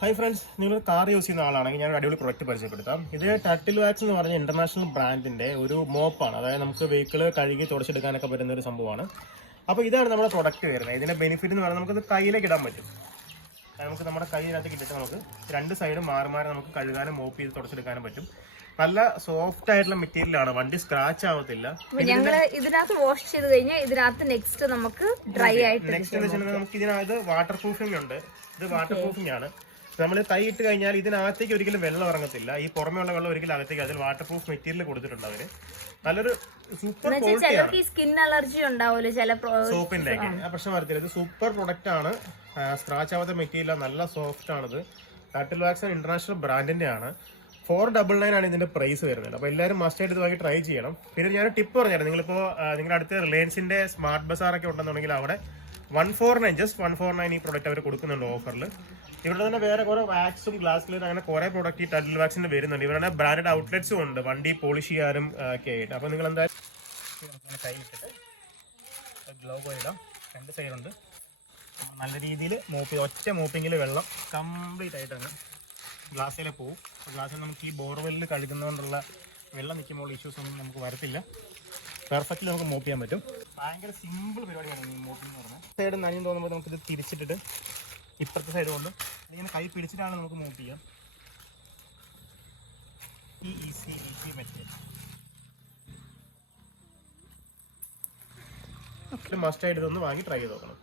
Hi friends നിങ്ങൾ car use ചെയ്യുന്ന ആളാണെങ്കിൽ ഞാൻ അടിപൊളി പ്രൊഡക്റ്റ് പരിചയപ്പെടുത്താം. ഇത് ടട്ടിൽ വാക്സ് എന്ന് പറഞ്ഞ ഇന്റർനാഷണൽ ബ്രാൻഡിന്റെ ഒരു മോപ്പാണ് അതായത് നമുക്ക് വെഹിക്കിൾ കഴുകി തുടച്ചെടുക്കാനൊക്കെ പറ്റുന്ന ഒരു സംഭവമാണ്. അപ്പോൾ ഇതാണ് നമ്മുടെ പ്രൊഡക്റ്റ് വരുന്നത്. ഇതിന്റെ ബെനിഫിറ്റ് എന്ന് പറഞ്ഞാൽ നമുക്കത് കയ്യിലേക്ക് ഇടാൻ പറ്റും. നമുക്ക് നമ്മുടെ കയ്യിനകത്ത് കിട്ടിയിട്ട് നമുക്ക് രണ്ട് സൈഡും മാറി മാറി നമുക്ക് കഴുകാനും മോപ്പ് ചെയ്ത് തുടച്ചെടുക്കാനും പറ്റും. നല്ല സോഫ്റ്റ് ആയിട്ടുള്ള മെറ്റീരിയലാണ് വണ്ടി സ്ക്രാച്ച് ആവത്തില്ല. ഞങ്ങൾ ഇതിനകത്ത് വാഷ് ചെയ്ത് കഴിഞ്ഞാൽ ഇതിനകത്ത് നെക്സ്റ്റ് നമുക്ക് ഡ്രൈ ആയിട്ട് നെക്സ്റ്റ് നമുക്ക് ഇതിനകത്ത് വാട്ടർ പ്രൂഫിംഗ് ഉണ്ട്. ഇത് വാട്ടർ പ്രൂഫിംഗ് ആണ്. നമ്മൾ തൈ ഇട്ട് കഴിഞ്ഞാൽ ഇതിനകത്തേക്ക് ഒരിക്കലും വെള്ളം ഇറങ്ങത്തില്ല. ഈ പുറമെയുള്ള വെള്ളം ഒരിക്കലും അകത്തേക്ക് അതിൽ വാട്ടർ പ്രൂഫ് മെറ്റീരിയൽ കൊടുത്തിട്ടുണ്ട് അവർ. നല്ലൊരു സൂപ്പർ സ്കിൻ അലർജി ഉണ്ടാവുമല്ലോ ചില സോപ്പിന്റെ പക്ഷെ പ്രശ്നം വരത്തില്ല. ഇത് സൂപ്പർ പ്രൊഡക്റ്റ് ആണ്. സ്ക്രാച്ച് ആവാത്ത മെറ്റീരിയൽ നല്ല സോഫ്റ്റ് ആണിത്. ടട്ടിൽ വാക്സൺ ഇന്റർനാഷണൽ ബ്രാൻഡിന്റെ ആണ്. ഫോർ ഡബിൾ നയൻ ആണ് ഇതിന്റെ പ്രൈസ് വരുന്നത്. അപ്പോൾ എല്ലാവരും മസ്റ്റ് ആയിട്ട് ഇതുമായി വാങ്ങി ട്രൈ ചെയ്യണം. പിന്നെ ഞാൻ ടിപ്പ് പറഞ്ഞുതരാം. നിങ്ങളിപ്പോ നിങ്ങളുടെ അടുത്ത് റിലയൻസിന്റെ സ്മാർട്ട് ബസാർ ഒക്കെ ഉണ്ടെന്നുണ്ടെങ്കിൽ അവിടെ one four nine just one four nine ഈ പ്രൊഡക്റ്റ് അവർ കൊടുക്കുന്നുണ്ട് ഓഫറിൽ ഇവിടെ തന്നെ വേറെ കുറെ വാക്സും ഗ്ലാസ് ക്ലീൻ അങ്ങനെ കുറെ പ്രൊഡക്റ്റ് ഈ ടഡിൽ വാക്സിന് വരുന്നുണ്ട്. ഇവരുടെ ബ്രാൻഡഡ് ഔട്ട്ലെറ്റ്സും ഉണ്ട്. വണ്ടി പോളിഷ് ചെയ്യാനും ഒക്കെ ആയിട്ട്. അപ്പോൾ നിങ്ങൾ എന്തായാലും കൈ ഇട്ടിട്ട് ഇടാം. രണ്ട് സൈഡുണ്ട് നല്ല രീതിയിൽ മൂപ്പി ഒറ്റ മൂപ്പിങ്ങിൽ വെള്ളം കംപ്ലീറ്റ് ആയിട്ട് അങ്ങ് ഗ്ലാസ്സിലെ പോവും ഗ്ലാസ്സിൽ നമുക്ക് ഈ ബോർവെല്ലിൽ കഴുകുന്നതുകൊണ്ടുള്ള വെള്ളം നിൽക്കുമ്പോൾ ഇഷ്യൂസ് ഒന്നും നമുക്ക് വരത്തില്ല. പെർഫെക്റ്റ്ലി നമുക്ക് മൂപ്പ് ചെയ്യാൻ പറ്റും. ഭയങ്കര സിമ്പിൾ പരിപാടിയാണ് ഈ മോപ്പിംഗ് എന്ന് പറഞ്ഞാൽ. സൈഡ് നനഞ്ഞു തോന്നുമ്പോൾ നമുക്കിത് തിരിച്ചിട്ടിട്ട് ഇപ്പുറത്തെ സൈഡ് കൊണ്ട് ഇങ്ങനെ കൈ പിടിച്ചിട്ടാണ് നമുക്ക് മൂവ് ചെയ്യാം. ഈ ഈസി ഈസി മെറ്റീരിയൽ മസ്റ്റ് ആയിട്ട് ഇതൊന്ന് വാങ്ങി ട്രൈ ചെയ്ത് നോക്കണം.